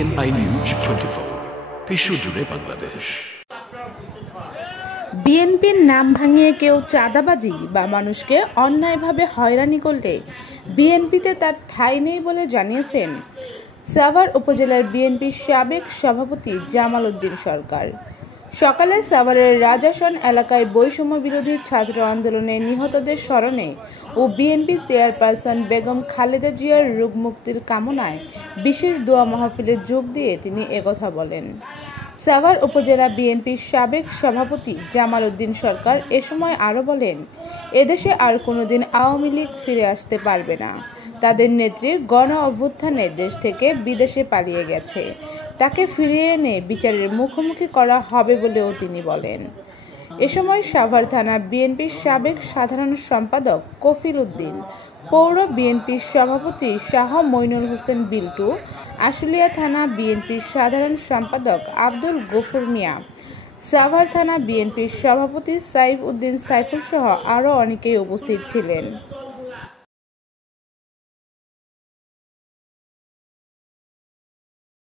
CNI news 24 বিশ্বজুড়ে বাংলাদেশ। বিএনপির নাম ভাঙিয়ে কেউ চাঁদাবাজি বা মানুষকে অন্যায়ভাবে হয়রানি করলে বিএনপিতে তার ঠাঁই নেই বলে জানিয়েছেন সাভার উপজেলার বিএনপির সাবেক সভাপতি জামাল উদ্দিন সরকার। সকালে সাভারের রাজাসন এলাকায় বৈষম্য বিরোধী ছাত্র আন্দোলনে নিহতদের স্মরণে ও বিএনপি চেয়ারপারসন বেগম খালেদা জিয়ার রোগ মুক্তির কামনায় বিশেষ দোয়া মাহফিলে যোগ দিয়ে তিনি একথা বলেন। সাভার উপজেলা বিএনপির সাবেক সভাপতি জামাল উদ্দিন সরকার এ সময় আরও বলেন, এদেশে আর কোনোদিন আওয়ামী লীগ ফিরে আসতে পারবে না। তাদের নেত্রী গণ অভ্যুত্থানে দেশ থেকে বিদেশে পালিয়ে গেছে, তাকে ফিরিয়ে এনে বিচারের মুখোমুখি করা হবে বলেও তিনি বলেন। এ সময় সাভার থানা বিএনপির সাবেক সাধারণ সম্পাদক কফিল উদ্দিন, পৌর বিএনপির সভাপতি শাহ মইনুল হোসেন বিল্টু, আশুলিয়া থানা বিএনপির সাধারণ সম্পাদক আব্দুল গফুর মিয়া, সাভার থানা বিএনপির সভাপতি সাইফ উদ্দিন সাইফুল সহ আরও অনেকেই উপস্থিত ছিলেন।